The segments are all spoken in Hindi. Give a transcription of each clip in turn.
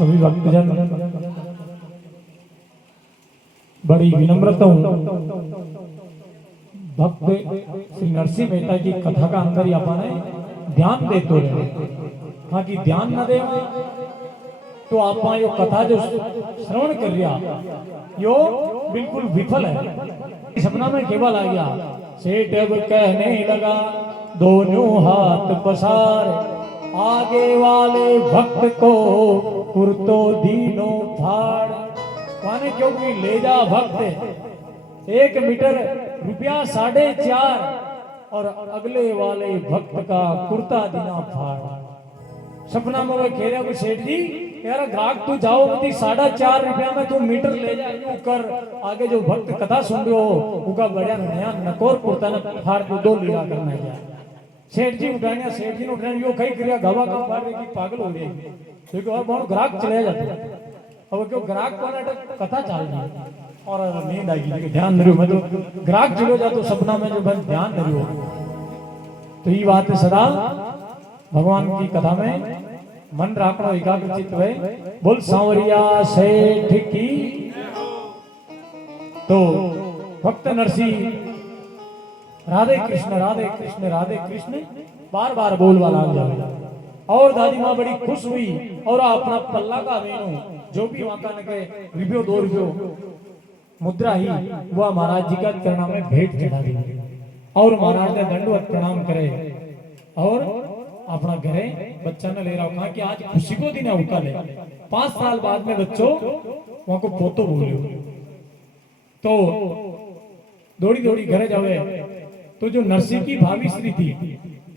सभी भक्तजन बड़ी विनम्रता भक्त श्री नरसिंह मेहता की कथा का अंदर ही अपने ध्यान देते रहे। हाँ कि ध्यान न दे तो आप यो कथा जो श्रवण कर रिया यो बिल्कुल विफल है। सपना में केवल आ गया सेठ अब कहने लगा दोनों हाथ पसार आगे वाले भक्त को कुर्तो दीनो फाड़ माने क्योंकि ले जा भक्त 1 मीटर रुपया 4.5 और अगले वाले भक्त का कुर्ता दीना फाड़। सपना में वो कह रहा को सेठ जी यार ग्राहक तू जाओ मती 4.5 रुपया में तू मीटर ले जा यूं कर आगे जो भक्त कथा सुन रहे हो उनका बढ़िया नया नकोर कुर्ता ने फाड़ को 2 लीड़ा करना है। सेठ जी उठाया सेठ जी ने उठाया यो कई क्रिया गवा का फाड़ की पागल हो गई क्योंकि और बहुत ग्राहक चले जाते अब क्यों ग्राहक को कथा चल रही और नींद आई कि ध्यान नहीं मैं तो ग्राहक चलो जा तो सपना में जो बस ध्यान नहीं हो तो ये बात है सदा भगवान की कथा में मन राखना एकाग्र चित्त है। बोल सांवरिया सेठ की तो भक्त नरसिंह राधे कृष्ण राधे कृष्ण राधे कृष्ण बार बार बोलवा लग जावे और दादी माँ बड़ी खुश हुई और अपना पल्ला का वेणु जो भी वहां का ने रुपयो 2 रुपयो मुद्रा ही वह महाराज जी का चरणों में भेंट चढ़ा दी और महाराज ने दंडवत प्रणाम करे और अपना घरे बच्चा ने ले रहा कहा कि आज खुशी को दिन उठा ले 5 साल बाद में बच्चों वहां को पोतो बोलियो तो दौड़ी दौड़ी घरे जावे तो जो नरसिंह की भाभी श्री थी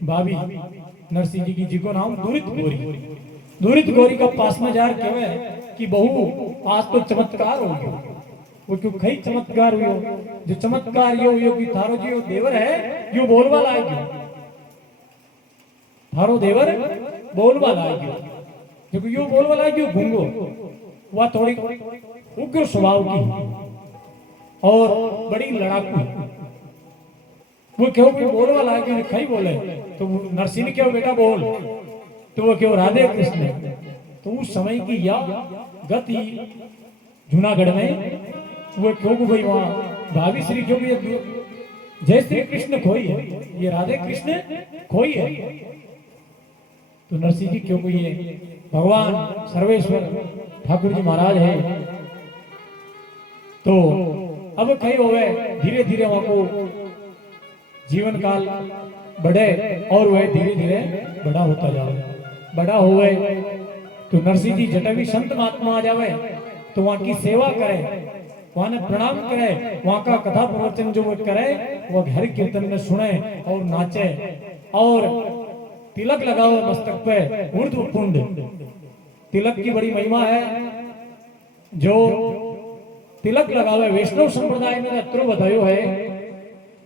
भाभी नरसिंह जी की जी को नाम दूरित गौरी का पास में जार कहवे कि बहू आज तो चमत्कार हो गयो वो क्यों कई चमत्कार हुयो जो चमत्कार यो कि थारो जी देवर है यो बोलवा लाग गयो थारो देवर बोलवा लाग गयो क्योंकि यो बोलवा लाग गयो गूंगो वह थोड़ी उग्र स्वभाव की और बड़ी लड़ाकू वो क्यों भी बोलवा लागे कहीं बोले तो नरसिंह क्यों बेटा बोल तो वो क्यों राधे कृष्ण तो उस समय की या गति जूनागढ़ में वो क्यों भाई वहां भाभी श्री क्यों भी जय श्री कृष्ण खोई है ये राधे कृष्ण खोई है तो नरसिंह जी क्यों कोई है भगवान सर्वेश्वर ठाकुर जी महाराज है तो अब कहीं हो गए धीरे धीरे वहां को जीवन काल बढ़े और वह धीरे धीरे बड़ा होता जाए बड़ा हुए तो नरसिंह जी जटावी संत महात्मा आ जावे तो वहां की सेवा करे वहां ने प्रणाम करे वहां का कथा प्रवचन जो वो करे वो हरि कीर्तन में सुने और नाचे और तिलक लगाओ मस्तक पे ऊर्ध्व कुंड तिलक की बड़ी महिमा है जो तिलक लगावे वैष्णव संप्रदाय में अत्र बतायो है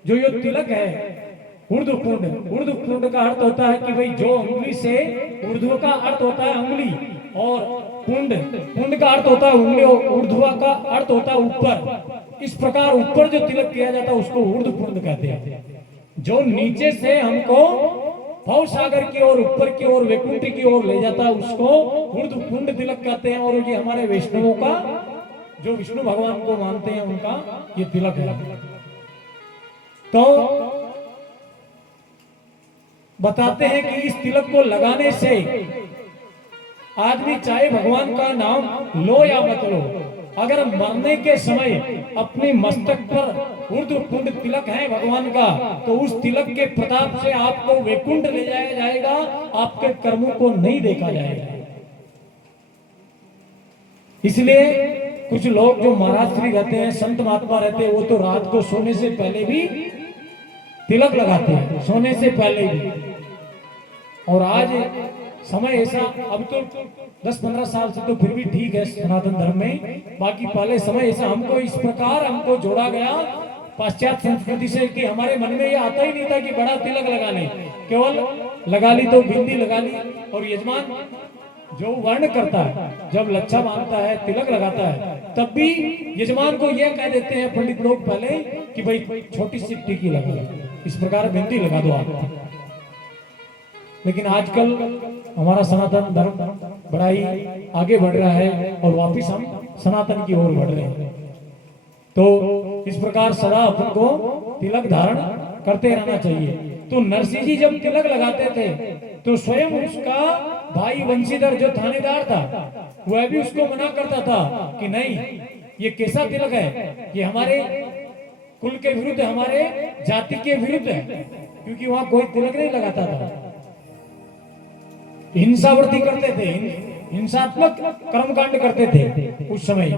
जो ये तिलक है ऊर्ध्व कुंड का अर्थ होता है कि भाई जो उंगली से ऊर्ध्व का अर्थ होता है उंगली और कुंड का अर्थ होता है उंगली और ऊर्ध्व का अर्थ होता है ऊपर इस प्रकार ऊपर जो तिलक किया जाता है उसको ऊर्ध्व कुंड कहते हैं जो नीचे से हमको भव सागर की ओर ऊपर की ओर वैकुंठ की ओर ले जाता है उसको ऊर्ध्व कुंड तिलक कहते हैं और ये हमारे वैष्णवों का जो विष्णु भगवान को मानते हैं उनका ये तिलक है। तो बताते हैं कि इस तिलक को लगाने से आदमी चाहे भगवान का नाम लो या मत लो अगर मरने के समय अपने मस्तक पर ऊर्ध्व कुंड तिलक है भगवान का तो उस तिलक के प्रताप से आपको वैकुंठ ले जाया जाएगा आपके कर्मों को नहीं देखा जाएगा। इसलिए कुछ लोग जो महाराज श्री रहते हैं, संत महात्मा रहते हैं, वो तो रात को सोने से पहले भी तिलक लगाते हैं, सोने से पहले भी। और आज समय ऐसा, अब तो 10-15 साल से तो फिर भी ठीक है सनातन धर्म में, बाकी पहले समय ऐसा हमको इस प्रकार हमको जोड़ा गया पाश्चात्य संस्कृति से कि हमारे मन में ये आता ही नहीं था कि बड़ा तिलक लगा ले, केवल लगा ली तो बिंदी लगा ली। और यजमान जो वर्ण करता है, जब लच्छा बांधता है, तिलक लगाता है, तब भी यजमान को यह कह देते हैं पंडित लोग पहले कि भाई छोटी सी टिकी लगा लो, इस प्रकार बिंदी लगा दो आप। लेकिन आजकल हमारा सनातन धर्म बड़ा ही आगे बढ़ रहा है और वापिस हम सनातन की ओर बढ़ रहे हैं। तो इस प्रकार सदा अपन को तिलक धारण करते रहना चाहिए। तो नरसिंह जी जब तिलक लगाते थे तो स्वयं उसका भाई वंशीधर जो थानेदार था वह भी उसको मना करता था कि नहीं, ये कैसा तिलक है, ये हमारे कुल के विरुद्ध, हमारे जाति के विरुद्ध है, क्योंकि वहां कोई तिलक नहीं लगाता था। हिंसावर्ती करते थे, हिंसात्मक कर्मकांड करते थे उस समय।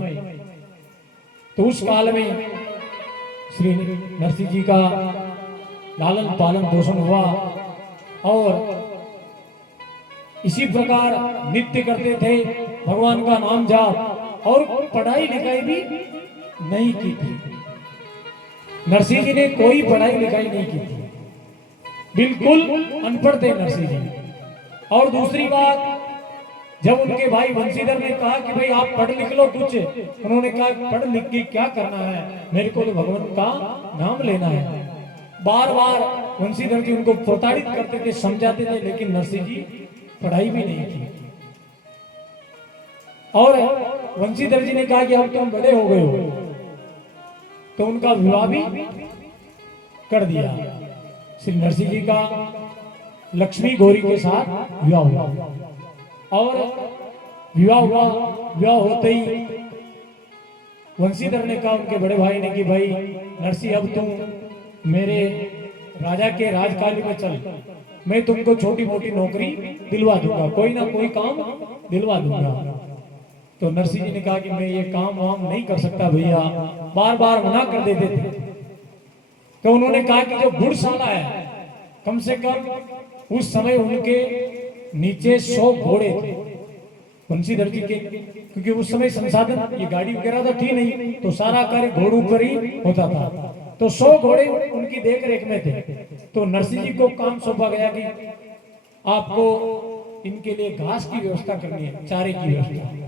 तो उस काल में श्री नरसिंह जी का लालन पालन पोषण हुआ और इसी प्रकार नित्य करते थे, भगवान का नाम जाप, और पढ़ाई लिखाई भी नहीं की थी। नरसिंह जी ने कोई पढ़ाई लिखाई नहीं की थी, बिल्कुल अनपढ़ थे नरसिंह जी। और दूसरी बात, जब उनके भाई वंशीधर ने कहा कि भाई आप पढ़ लिख लो कुछ, उन्होंने कहा पढ़ लिख के क्या करना है, मेरे को तो भगवान का नाम लेना है। बार बार वंशीधर जी उनको प्रोत्साहित करते थे, समझाते थे, लेकिन नरसिंह जी पढ़ाई भी नहीं की। और वंशीधर जी ने कहा कि अब तुम बड़े हो गए हो, तो उनका विवाह भी कर दिया। श्री नरसिंह जी का लक्ष्मी गौरी के साथ विवाह हुआ और विवाह हुआ। विवाह होते ही वंशीधर ने कहा उनके बड़े भाई ने कि भाई नरसिंह, अब तुम मेरे राजा के राजकाली में चल, मैं तुमको छोटी मोटी नौकरी दिलवा दूंगा, कोई ना कोई काम दिलवा दूंगा। तो नरसिंह जी ने कहा कि मैं ये काम वाम नहीं कर सकता भैया, बार बार मना कर देते थे। तो उन्होंने कहा कि जो घुड़शाला है, कम से कम उस समय उनके नीचे 100 घोड़े थे वंशीधर जी के, क्योंकि उस समय संसाधन ये गाड़ी वगैरह तो थी नहीं, तो सारा कार्य घोड़ों पर ही होता था। तो 100 घोड़े उनकी देख रेख में थे। तो नरसिंह जी को काम सौंपा गया कि आपको इनके लिए घास की व्यवस्था करनी है, चारे की व्यवस्था।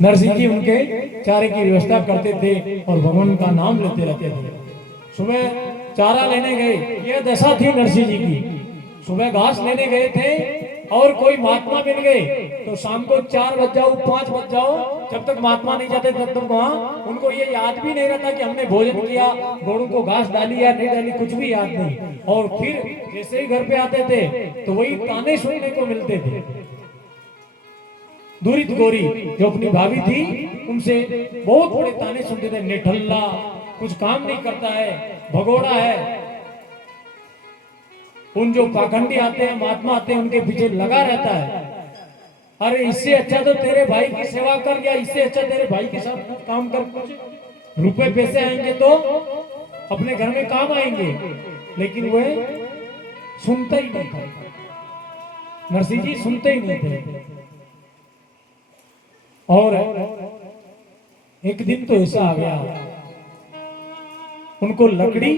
नरसिंह जी उनके चारे की व्यवस्था करते थे और भगवान का नाम लेते रहते थे। सुबह चारा लेने गए, यह दशा थी नरसिंह जी की। सुबह घास लेने गए थे और कोई महात्मा मिल गए तो शाम को 4 बज जाओ, 5 बज जाओ, जब तक महात्मा नहीं जाते तब तक वहां उनको ये याद भी नहीं रहता कि हमने भोजन किया, घोड़ों को घास डाली या नहीं डाली, कुछ भी याद नहीं। और फिर जैसे ही घर पे आते थे तो वही ताने सुनने को मिलते थे। दूरित गौरी जो अपनी भाभी थी उनसे बहुत बड़े ताने सुनते थे, निठल्ला, कुछ काम नहीं करता है, भगोड़ा है। उन जो पाखंडी आते हैं, महात्मा आते हैं, उनके पीछे लगा रहता है। अरे इससे अच्छा तो तेरे भाई की सेवा कर, या इससे अच्छा तेरे भाई के साथ काम कर, कुछ रुपए पैसे आएंगे तो अपने घर में काम आएंगे। लेकिन वह सुनता ही नहीं था, नरसिंह जी सुनते ही नहीं थे। और एक दिन तो ऐसा आ गया, उनको लकड़ी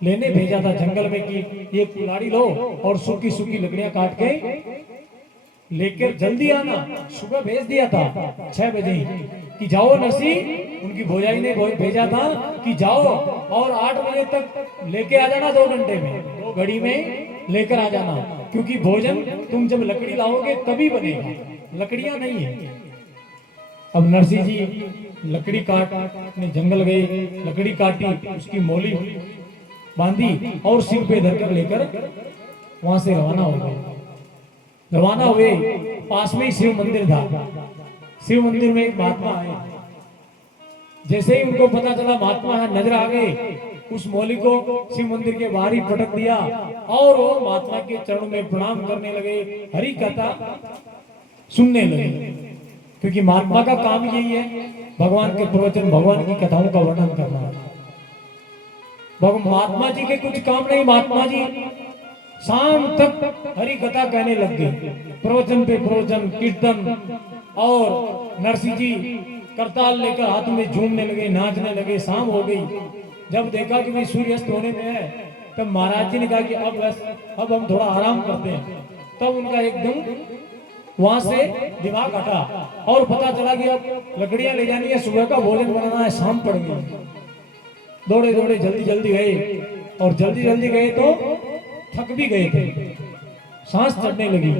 लेने भेजा था जंगल में कि ये कुल्हाड़ी लो और सूखी सूखी लकड़ियां काट के लेकर जल्दी आना। सुबह भेज दिया था 6 बजे कि जाओ नरसिंह, उनकी भौजाई ने भेजा था कि जाओ और 8 बजे तक लेके आ जाना, 2 घंटे में, 2 घड़ी में लेकर आ जाना, क्योंकि भोजन तुम जब लकड़ी लाओगे तभी बनेगा, लकड़ियां नहीं है। अब नरसिंह जी लकड़ी काटने जंगल गए, लकड़ी काटी, उसकी मोली बांधी और सिर पे धरकर लेकर वहां से रवाना हो गए। रवाना हुए, पास में ही शिव मंदिर था। शिव मंदिर में एक महात्मा आए। जैसे ही उनको पता चला महात्मा है, नजर आ गए, उस मौली को शिव मंदिर के बाहर ही पटक दिया और वो महात्मा के चरणों में प्रणाम करने लगे, हरि कथा सुनने लगे। क्योंकि महात्मा का काम यही है, भगवान के प्रवचन, भगवान की कथाओं का वर्णन करना। महात्मा जी के कुछ काम नहीं, महात्मा जी शाम तक हरि कथा कहने लग गए, प्रवचन पे प्रवचन, कीर्तन। और नरसिंह जी करताल लेकर हाथ में झूमने लगे, नाचने लगे। शाम हो गई, जब देखा कि भाई सूर्यास्त होने में है, तब महाराज जी ने कहा कि अब हम थोड़ा आराम करते हैं। तब उनका एकदम वहां से दिमाग हटा और पता चला कि अब लकड़ियां ले जानी है, सुबह का भोजन बनाना है, शाम पड़ गई। दौड़े दौड़े जल्दी जल्दी गए, और जल्दी जल्दी गए तो थक भी गए थे, सांस चढ़ने लगी।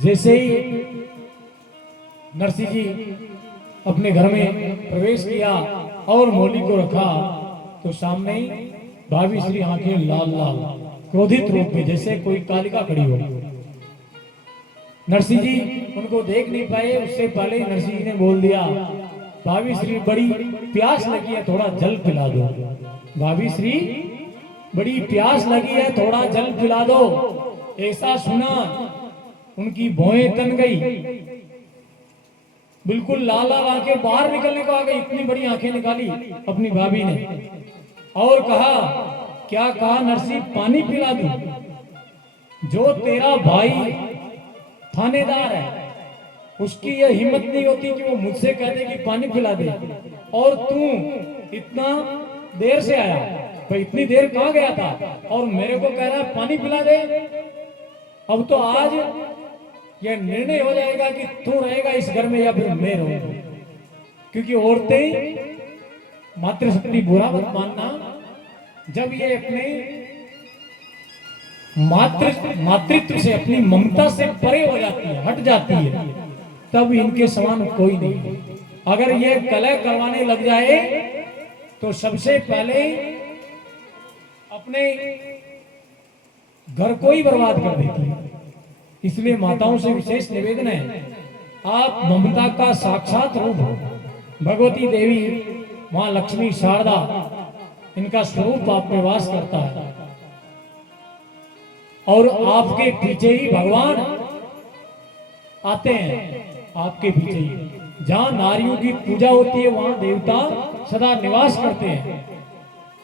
जैसे ही नरसिंह जी अपने घर में प्रवेश किया और मौली को रखा, तो सामने ही भाभी श्री आंखें लाल लाल क्रोधित रूप में, जैसे कोई कालिका खड़ी हो। नरसिंह जी उनको देख नहीं पाए, उससे पहले नरसिंह जी ने बोल दिया, भाभी श्री बड़ी प्यास लगी है, थोड़ा जल पिला दो। भाभी श्री बड़ी प्यास लगी है, थोड़ा जल पिला दो। ऐसा सुना, उनकी भौहें तन गई, बिल्कुल लाल लाल आंखें बाहर निकलने को आ गई। इतनी बड़ी आंखें निकाली अपनी भाभी ने और कहा, क्या कहा नरसिंह, पानी पिला दूं? जो तेरा भाई थानेदार है, उसकी यह हिम्मत नहीं होती कि वो मुझसे कह दे कि पानी पिला दे, और तू इतना देर से आया, तो इतनी देर कहाँ गया था और मेरे को कह रहा है पानी पिला दे। अब तो आज यह निर्णय हो जाएगा कि तू रहेगा इस घर में या फिर मैं रहूंगा, क्योंकि औरतें मातृशक्ति बुरा मत मानना, जब ये अपने मातृत्व से, अपनी ममता से परे हो जाती है, हट जाती है, तब इनके समान कोई नहीं। अगर ये कलह करवाने लग जाए तो सबसे पहले अपने घर को ही बर्बाद कर देती है। इसलिए माताओं से विशेष निवेदन है, आप ममता का साक्षात रूप हो। भगवती देवी, मां लक्ष्मी, शारदा, इनका स्वरूप आप में वास करता है, और आपके पीछे ही भगवान आते हैं, आपके पीछे ही। जहां नारियों की पूजा होती है वहां देवता सदा निवास करते हैं।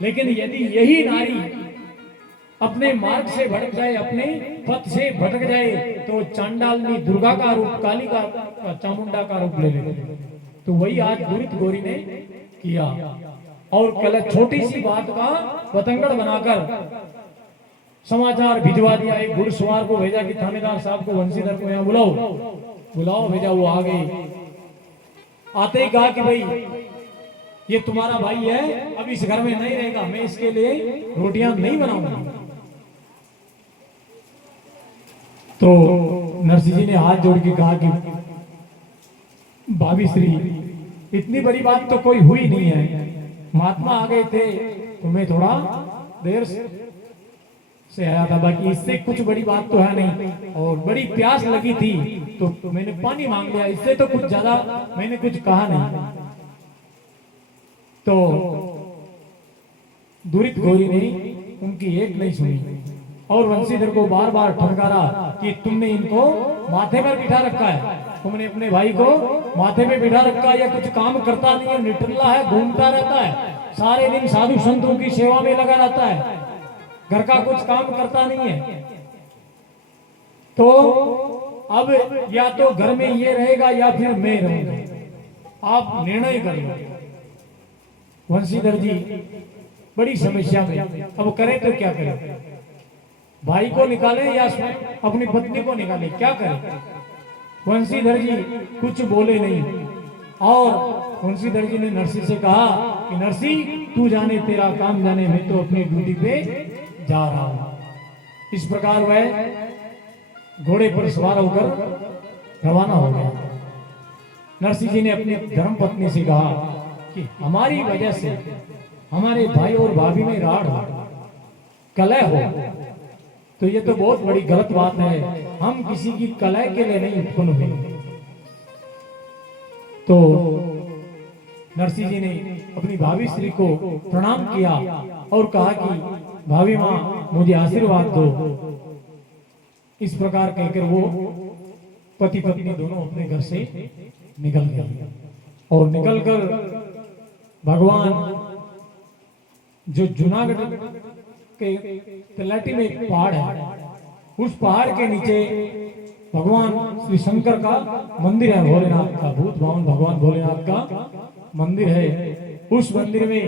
लेकिन यदि यही नारी अपने मार्ग से भटक जाए, अपने पथ से भटक जाए, तो चांडालनी दुर्गा का रूप, काली का, चामुंडा का रूप ले लेते। तो वही आज दुरित गौरी ने किया, और कल छोटी सी बात का पतंगड़ बनाकर समाचार भिजवा दिया। एक घुड़सवार को भेजा कि थानेदार साहब को, वंशीधर को यहाँ बुलाओ। भेजा, वो आ गए। आते ही कहा कि भाई ये तुम्हारा भाई है, अब इस घर में नहीं रहेगा, मैं इसके लिए रोटियां नहीं बनाऊंगा। तो नरसिंह जी ने हाथ जोड़ के कहा कि भाभी श्री, इतनी बड़ी बात तो कोई हुई नहीं है, महात्मा आ गए थे तो मैं थोड़ा देर से आया था, बाकी इससे कुछ बड़ी बात तो है नहीं, और बड़ी प्यास लगी थी तो मैंने पानी मांग लिया, इससे तो कुछ ज्यादा मैंने कुछ कहा नहीं। तो दुरित गौरी ने उनकी एक नहीं सुनी, और वंशीधर को बार बार ठनकारा कि तुमने इनको माथे पर बिठा रखा है, तुमने अपने भाई को माथे पे बिठा रखा है, या कुछ काम करता नहीं है, निठल्ला है, घूमता रहता है, सारे दिन साधु संतों की सेवा में लगा रहता है, घर का कुछ काम करता नहीं है। तो अब या तो घर में ये रहेगा या फिर मैं रहूंगा, आप निर्णय करिए। वंशीधर जी बड़ी समस्या में, अब करें तो क्या करें, भाई को निकालें या स्वयं अपनी पत्नी को निकालें, क्या करें। वंशीधर जी कुछ बोले नहीं, और वंशीधर जी ने नरसिंह से कहा कि नरसिंह, तू जाने तेरा काम जाने, मैं तो अपनी ड्यूटी पे जा रहा हूं। इस प्रकार वह घोड़े पर सवार होकर रवाना हो गया। नरसिंह जी ने अपनी धर्मपत्नी से कहा कि हमारी वजह से हमारे भाई और भाभी में राड़ हो, कलह हो, तो ये तो बहुत बड़ी गलत बात है, हम किसी की कलह के लिए नहीं उत्पन्न हुए। तो नरसिंह जी ने अपनी भाभी श्री को प्रणाम किया और कहा कि भाभी माँ, मुझे आशीर्वाद दो। इस प्रकार कहकर वो पति पत्नी दोनों अपने घर से निकल गए और निकलकर भगवान जो जूनागढ़ के तलाटी में एक पहाड़ है, उस पहाड़ के नीचे भगवान श्री शंकर का मंदिर है, भोलेनाथ का, भूत भवन भगवान भोलेनाथ का मंदिर है। उस मंदिर में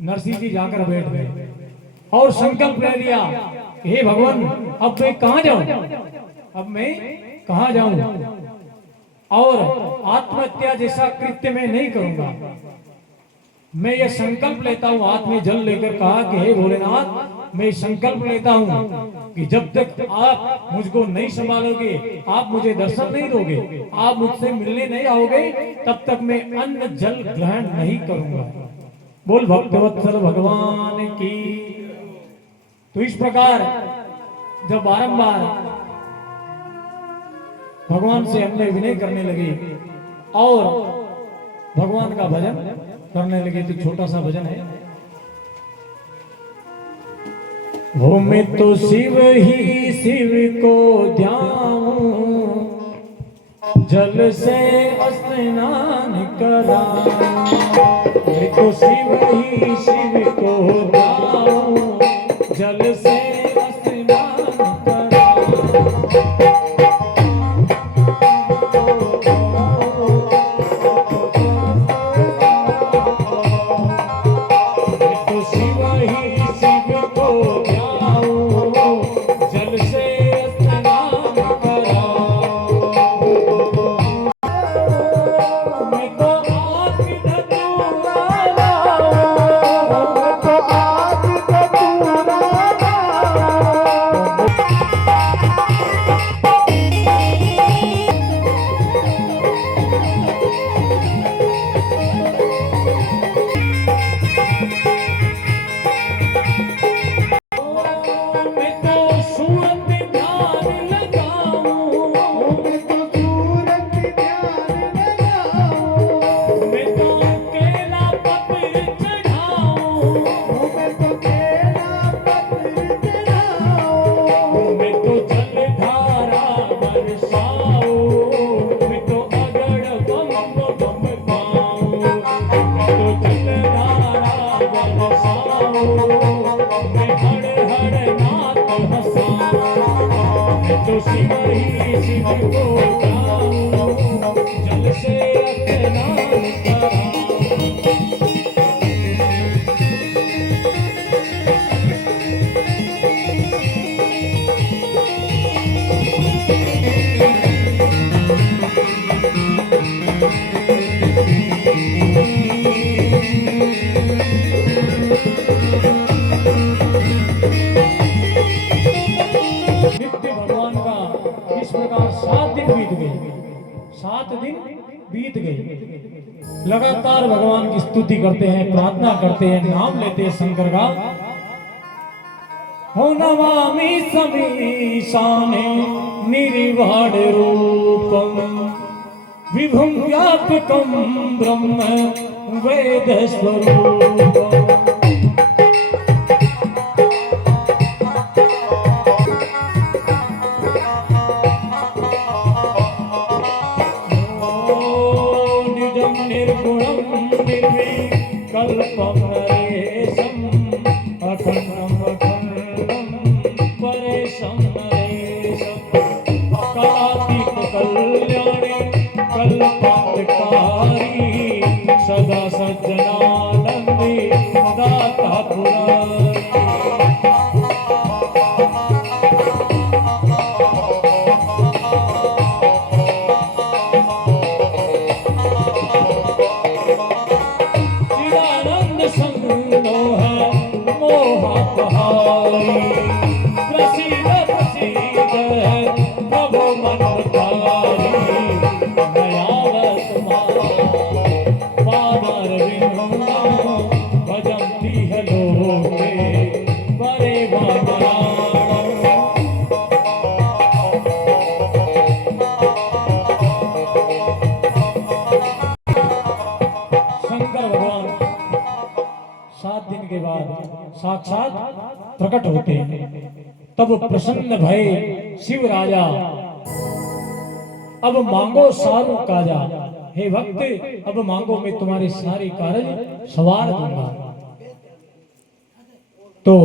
नरसिंह जी जाकर बैठ गए और संकल्प ले लिया, हे भगवान अब मैं कहाँ जाऊं, अब मैं कहाँ जाऊं और आत्महत्या जैसा कृत्य मैं नहीं करूंगा। मैं ये संकल्प लेता हूँ, हाथ में जल लेकर कहा कि हे भोलेनाथ मैं संकल्प लेता हूँ कि जब तक आप मुझको नहीं संभालोगे, आप मुझे दर्शन नहीं दोगे, आप मुझसे मिलने नहीं आओगे, तब तक मैं अन्न जल ग्रहण नहीं करूंगा। बोल भक्तवत्सल भगवान की। तो इस प्रकार जब बारंबार भगवान से हमने विनय करने लगे और भगवान का भजन करने लगे, तो छोटा सा भजन है। वो मैं तो शिव ही शिव को ध्याऊं, जल से स्नान कराऊं। मैं तो शिव ही शिव को ध्याऊं, जल से स्नान कराऊं। तो शिव ही शिव को ध्याऊं, जल से स्नान कराऊं। नित्य भगवान का इस प्रकार 7 दिन बीत गए, 7 दिन बीत गए। लगातार भगवान की स्तुति करते हैं, प्रार्थना करते हैं, नाम लेते हैं शंकर का। हो नमामि समीशाने निर्वाण रूपम, विभुं व्यापकं ब्रह्म वेद स्वरूपम। कल्पम नरेशम अखंडम अखंडम परेशम नरेशम, कार्तिक कल्याणे कल्पांतकारी, सदा सज्जनानंदी दाता पुरारी। साक्षात प्रकट होते हैं। तब प्रसन्न भय शिव राजा अब मांगो सारू काजा, हे भक्त अब मांगो मैं तुम्हारे सारे कार्य सवार दूंगा। तो